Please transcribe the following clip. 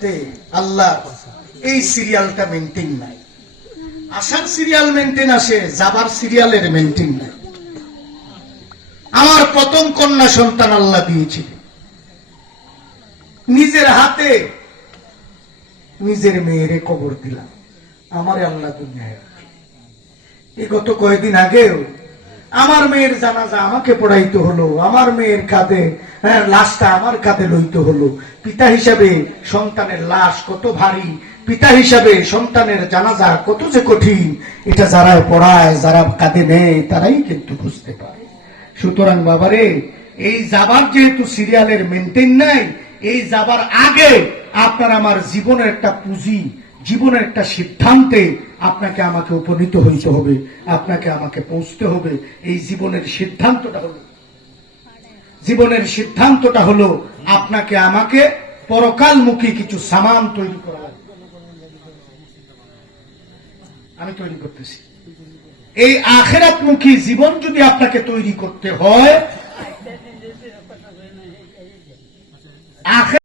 মধ্যে আল্লাহ এই সিরিয়ালটা মেনটেন নাই। আসার সিরিয়াল মেনটেন আসে, যাবার সিরিয়ালের মেনটেন নাই। আমার প্রথম কন্যা সন্তান আল্লাহ দিয়েছিলেন নিজের হাতে নিজের মেয়েরে কবর দিলাম। আমার আল্লাহ দুনিয়ায়। এই গত কয়েকদিন আগেও আমার মেয়ের জানাজা আমাকে পড়াইতে হলো, আমার মেয়ের কাঁধে হ্যাঁ, লাশটা আমার কাঁধে লইতে হলো। পিতা হিসাবে সন্তানের লাশ কত ভারী। পিতা হিসাবে সন্তানের জানাজা কত যে কঠিন। এটা যারা পড়ায় যারা কাঁধে নেয় তারাই কিন্তু বুঝতে পারে। সুতরাং বাবারে এই যাবার যেহেতু সিরিয়ালের মেনটেন নাই এই যাবার আগে আপনার আমার জীবনের একটা পুঁজি জীবনের একটা সিদ্ধান্তে আপনাকে আমাকে উপনীত হইতে হবে আপনাকে আমাকে পৌঁছতে হবে। এই জীবনের সিদ্ধান্তটা হলো জীবনের সিদ্ধান্তটা হলো আপনাকে আমাকে পরকালমুখী কিছু সামান তৈরি করা। আমি তৈরি করতেছি। এই আখেরাতমুখী জীবন যদি আপনাকে তৈরি করতে হয়